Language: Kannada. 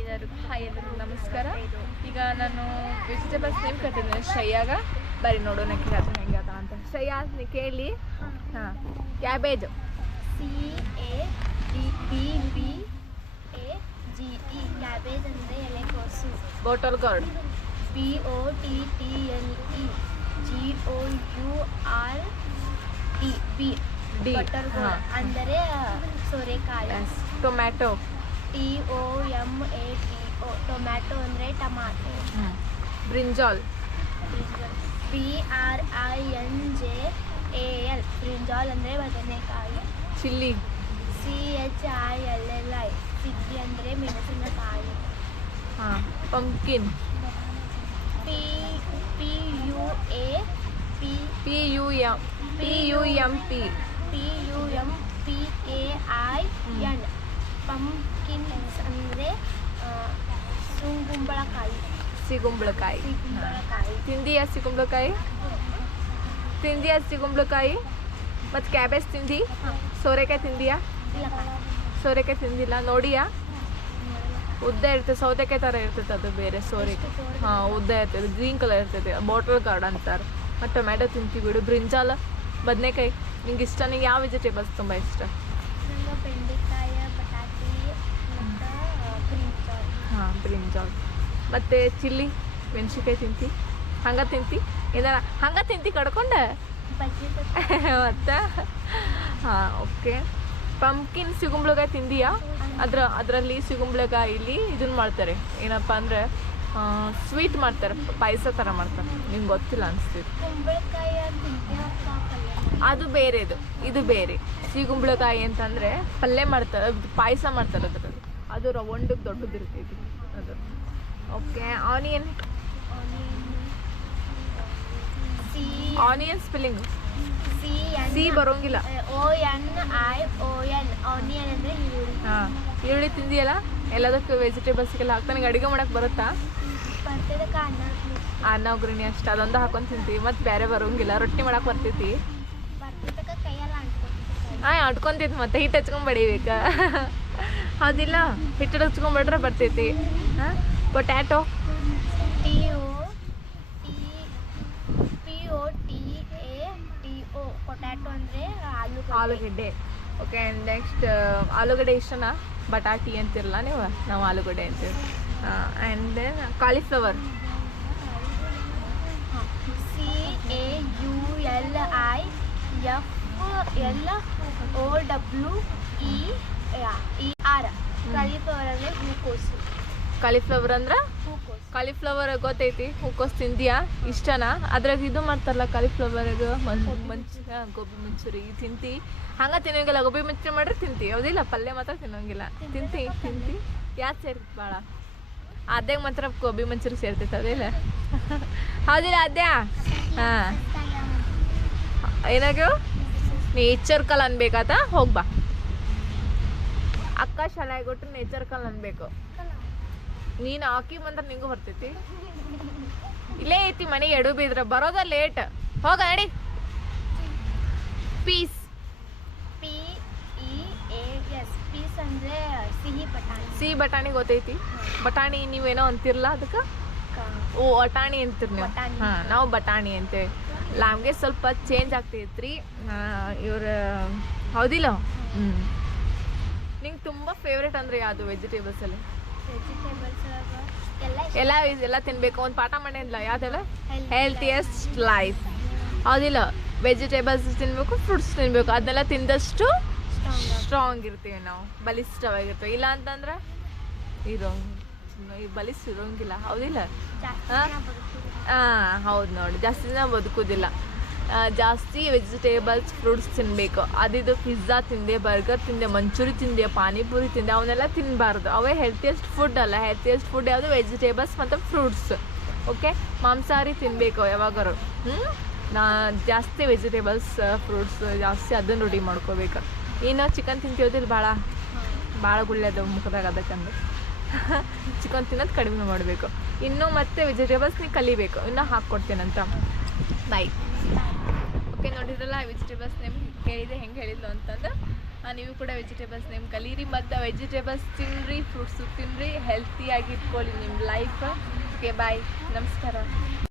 ಎಲ್ಲರಿಗೂ ಹಾಯ್ ಎಲ್ಲರಿಗೂ ನಮಸ್ಕಾರ. ಈಗ ನಾನು ವೆಜಿಟೇಬಲ್ಸ್ ನೇಮ್ ಕಟ್ಟಿದ್ದೀನಿ. ಶ್ರೈಯಾಗ. ಬರೀ ನೋಡೋಣ ಕೇಳತ್ತ ಹೆಂಗೆ ಅದ ಅಂತ. ಶ್ರೈಯಾ ಕೇಳಿ. ಹಾಂ. Cabbage C A D B B A G E cabbage ಅಂದರೆ ಎಲೆಕೋಸು bottle gourd B O T T L E G O U R T B butter ಅಂದರೆ ಸೋರೆಕಾಯಿ tomato T O M A T O tomato ಅಂದರೆ tomato. Brinjal. P R I N J A L brinjal ಅಂದರೆ ಬದನೆಕಾಯಿ. Chilli. C H I L L I Swiggy ಅಂದರೆ ಮೆಣಸಿನಕಾಯಿ. ಹಾಂ pumpkin. P P U A P P U M P U M P P U M P K I N pumpkins ಅಂದರೆ ಸುಂಗುಂಬಳಕಾಯಿ ಸಿಗುಂಬಳಕಾಯಿ ತಿಂದಿಯಾ ಸಿಗುಂಬಳಕಾಯಿ ತಿಂದಿಯಾ ಸಿಗುಂಬಳಕಾಯಿ ಮತ್ತು ಕ್ಯಾಬೇಜ್ ತಿಂದಿ ಸೋರೆಕಾಯಿ ತಿಂದಿಯಾ? ಸೋರೆಕಾಯಿ ತಿಂದಿಲ್ಲ. ನೋಡಿಯಾ? ಉದ್ದ ಇರ್ತದೆ ಸೌತೆಕಾಯಿ ಥರ ಇರ್ತೈತೆ ಅದು ಬೇರೆ ಸೋರೆಕಾಯಿ ಹಾಂ ಉದ್ದ ಇರ್ತದೆ. ಗ್ರೀನ್ ಕಲರ್ ಇರ್ತೈತೆ ಬಾಟಲ್ ಗಾರ್ಡ್ ಅಂತಾರೆ. ಮತ್ತು ಟೊಮ್ಯಾಟೊ ತಿಂತೀವಿ ಬಿಡು. ಬ್ರಿಂಜಾಲ ಬದನೆಕಾಯಿ. ನಿಂಗೆ ಇಷ್ಟ? ನಿಂಗೆ ಯಾವ ವೆಜಿಟೇಬಲ್ಸ್ ತುಂಬ ಇಷ್ಟ? ಬೆಂಡೆಕಾಯಿ ಬಟಾಟಿ ಮತ್ತು ಬ್ರಿಂಜಾಲ್ ಹಾಂ ಬ್ರಿಂಜಾಲ್ ಮತ್ತು ಚಿಲ್ಲಿ, ಮೆಣಸಿನ್ಕಾಯಿ ತಿಂತಿ. ಹಂಗೆ ತಿಂತಿ? ಏನಾರ ಹಂಗೆ ತಿಂತಿ ಕಡ್ಕೊಂಡು? ಮತ್ತೆ? ಹಾಂ ಓಕೆ ಪಂಪ್ಕಿನ್ ಸಿಗುಂಬಳಕಾಯಿ ತಿಂದಿಯಾ? ಅದ್ರ, ಅದರಲ್ಲಿ ಇಲ್ಲಿ ಇದನ್ನ ಮಾಡ್ತಾರೆ. ಏನಪ್ಪ ಅಂದರೆ ಸ್ವೀಟ್ ಮಾಡ್ತಾರೆ. ಪಾಯಸ ಥರ ಮಾಡ್ತಾರೆ. ನಿಮ್ಗೆ ಗೊತ್ತಿಲ್ಲ ಅನಿಸ್ತಿತ್ತು ಅದು ಬೇರೆದು. ಇದು ಬೇರೆ. ಸಿಗುಂಬಳಕಾಯಿ ಅಂತಂದರೆ ಪಲ್ಯ ಮಾಡ್ತಾರೆ, ಪಾಯಸ ಮಾಡ್ತಾರೆ ಅದರಲ್ಲಿ. ಅದು ರೌಂಡಕ್ಕೆ ದೊಡ್ಡದು ಇರ್ತೈತಿ ಅದು. Okay onion C onion spelling C ಬರೋಂಗಿಲ್ಲ. O N I O N onion ಅಂದ್ರೆ ಹಾಂ ಈರುಳ್ಳಿ ತಿಂದಿಯಲ್ಲ ಎಲ್ಲದಕ್ಕೂ ವೆಜಿಟೇಬಲ್ಸ್ಗೆಲ್ಲ ಹಾಕ್ತಾನೆ ಅಡುಗೆ ಮಾಡಕ್ಕೆ ಬರುತ್ತಾ? ಅನ್ನ ಒಗ್ಗರಣೆ ಅಷ್ಟು ಅದೊಂದು ಹಾಕೊಂಡು ತಿಂತೀವಿ ಮತ್ತು ಬೇರೆ ಬರೋಂಗಿಲ್ಲ ರೊಟ್ಟಿ ಮಾಡಕ್ಕೆ ಬರ್ತೈತಿ. ಹಾಂ ಅಡ್ಕೊಂತೈತಿ ಮತ್ತೆ ಹಿಟ್ಟು ಹಚ್ಕೊಂಡ್ ಬಡಿಬೇಕ. ಹೌದಿಲ್ಲ ಹಿಟ್ಟು ಹಚ್ಕೊಂಡ್ಬಿಟ್ರೆ ಬರ್ತೈತಿ. ಹಾಂ? Potato T O T P O T A T O potato ಅಂದರೆ ಆಲೂ ಆಲೂಗಡ್ಡೆ ಓಕೆ ನೆಕ್ಸ್ಟ್ ಆಲೂಗಡ್ಡೆ ಇಷ್ಟನಾ? ಬಟಾಟಿ ಅಂತಿರಲ್ಲ ನೀವು? ನಾವು ಆಲೂಗಡ್ಡೆ ಅಂತೀವಿ. And then cauliflower C A U L I F L O W E R cauliflower ಅಂದ್ರ ಹೂಕೋಸು ಕಾಲಿಫ್ಲವರ್ ಅಂದ್ರೆ? ಕಾಲಿಫ್ಲವರ್ ಗೊತ್ತೈತಿ. ಹೂಕೋಸ್ ತಿಂದಿಯಾ? ಇಷ್ಟನಾ? ಅದ್ರಾಗ ಇದು ಮಾಡ್ತಾರಲ್ಲ ಕಾಲಿಫ್ಲವರ್ಗೆ ಮಂಚೂರಿ ಗೋಬಿ ಮಂಚೂರಿ ತಿಂತಿ. ಹಂಗ ತಿನ್ನೋಂಗಿಲ್ಲ. ಗೋಬಿ ಮಂಚೂರಿ ಮಾಡ್ರೆ ತಿಂತಿ. ಹೌದಿಲ್ಲ? ಪಲ್ಯ ಮಾತ್ರ ತಿನ್ನೋಂಗಿಲ್ಲ. ತಿಂತಿ ತಿಂತಿ. ಯಾಕೆ ಸೇರ್ತೈತಿ ಭಾಳ ಅದೇ ಮಾತ್ರ ಗೋಬಿ ಮಂಚೂರಿ ಸೇರ್ತೈತೆ ಅದಿಲ್ಲ ಹೌದಿಲ್ಲ ಅದ್ಯಾ? ಹಾಂ. ಏನಾಗ್ಯವ? ನೇಚರ್ ಕಲ್ ಅನ್ಬೇಕಾತ? ಹೋಗ್ಬಾ ಅಕ್ಕ ಶಾಲೆಗೆ ಕೊಟ್ಟು ನೇಚರ್ ಕಲ್ ಅನ್ಬೇಕು. ನೀನು ಹಾಕಿ ಬಂದ್ರೆ ನಿಂಗೂ ಬರ್ತೈತಿ ಇಲ್ಲೇ ಐತಿ ಮನೆಗೆ ಎಡು ಬಿದ್ರ. ಬರೋದ ಲೇಟ್ ಹೋಗ ನಡಿ. Peas P E A S peas ಅಂದರೆ ಸಿಹಿ ಬಟಾಣಿ. ಸಿಹಿ ಬಟಾಣಿ ಗೊತ್ತೈತಿ. ಬಟಾಣಿ ನೀವೇನೋ ಅಂತಿರಲ್ಲ ಅದಕ್ಕೆ? ಓ ಬಟಾಣಿ ಅಂತೀರಿ ನೀವು. ಹಾಂ ನಾವು ಬಟಾಣಿ ಅಂತೇವೆ. ನಮಗೆ ಸ್ವಲ್ಪ ಚೇಂಜ್ ಆಗ್ತೈತ್ರಿ. ಇವ್ರ ಹೌದಿಲ್ಲ? ಹ್ಞೂ ನಿಂಗೆ ತುಂಬ ಫೇವ್ರೇಟ್ ಅಂದ್ರೆ ಯಾವುದು ವೆಜಿಟೇಬಲ್ಸ್ ಎಲ್ಲ ಎಲ್ಲ ಎಲ್ಲ ತಿನ್ಬೇಕು. ಒಂದು ಪಾಠ ಮಾಡಿಲ್ಲ ಯಾವ್ದೆಲ್ಲ ಹೆಲ್ತಿಯೆಸ್ಟ್ ಲೈಫ್ ಹೌದಿಲ್ಲ. ವೆಜಿಟೇಬಲ್ಸ್ ತಿನ್ಬೇಕು ಫ್ರೂಟ್ಸ್ ತಿನ್ಬೇಕು. ಅದನ್ನೆಲ್ಲ ತಿಂದಷ್ಟು ಸ್ಟ್ರಾಂಗ್ ಇರ್ತೀವಿ ನಾವು. ಬಲಿಷ್ಠವಾಗಿರ್ತೀವಿ. ಇಲ್ಲ ಅಂತಂದ್ರೆ ಇರೋಂಗ್ ಬಲಿಸ್ ಇರೋಂಗಿಲ್ಲ. ಹೌದಿಲ್ಲ? ಹಾ? ಹೌದು ನೋಡಿ. ಜಾಸ್ತಿ ದಿನ ಬದುಕೋದಿಲ್ಲ. ಜಾಸ್ತಿ ವೆಜಿಟೇಬಲ್ಸ್, ಫ್ರೂಟ್ಸ್ ತಿನ್ನಬೇಕು ಅದಿದು ಪಿಜ್ಜಾ ತಿಂದೆ ಬರ್ಗರ್ ತಿಂದೆ ಮಂಚೂರಿ ತಿಂದೆ ಪಾನಿಪುರಿ ತಿಂದೆ, ಅವನ್ನೆಲ್ಲ ತಿನ್ನಬಾರ್ದು ಅವೇ ಹೆಲ್ತಿಯೆಸ್ಟ್ ಫುಡ್ ಅಲ್ಲ. ಹೆಲ್ತಿಯೆಸ್ಟ್ ಫುಡ್ ಯಾವುದು? ವೆಜಿಟೇಬಲ್ಸ್ ಮತ್ತು ಫ್ರೂಟ್ಸ್ ಓಕೆ ಮಾಂಸಾಹಾರಿ ತಿನ್ನಬೇಕು ಯಾವಾಗಾರು. ಹ್ಞೂ ನಾ ಜಾಸ್ತಿ ವೆಜಿಟೇಬಲ್ಸ್ ಫ್ರೂಟ್ಸ್ ಜಾಸ್ತಿ ಅದನ್ನು ರೂಢಿ ಮಾಡ್ಕೋಬೇಕು. ಇನ್ನು ಚಿಕನ್ ತಿಂತೀವದಿಲ್ಲ ಭಾಳ ಭಾಳ ಗುಳ್ಳೆದು ಮುಖದಾಗ ಅದಕ್ಕಂದ್ರೆ. ಚಿಕನ್ ತಿನ್ನೋದು ಕಡಿಮೆ ಮಾಡಬೇಕು. ಇನ್ನೂ ಮತ್ತೆ ವೆಜಿಟೇಬಲ್ಸ್ ನೀವು ಕಲಿಬೇಕು. ಇನ್ನೂ ಹಾಕ್ಕೊಡ್ತೇನಂತ. ಬಾಯ್ ಓಕೆ ನೋಡಿದ್ರಲ್ಲ ವೆಜಿಟೇಬಲ್ಸ್ ನೇಮ್ ಕೇಳಿದೆ, ಹೆಂಗೆ ಹೇಳಿದ್ಲು ಅಂತಂದು ನೀವು ಕೂಡ ವೆಜಿಟೇಬಲ್ಸ್ ನೇಮ್ ಕಲೀರಿ, ಮತ್ತು ವೆಜಿಟೇಬಲ್ಸ್ ತಿನ್ನಿರಿ ಫ್ರೂಟ್ಸು ತಿನ್ನಿರಿ ಹೆಲ್ತಿಯಾಗಿ ಇಟ್ಕೊಳ್ಳಿ ನಿಮ್ಮ ಲೈಫ್ ಓಕೆ ಬಾಯ್ ನಮಸ್ಕಾರ.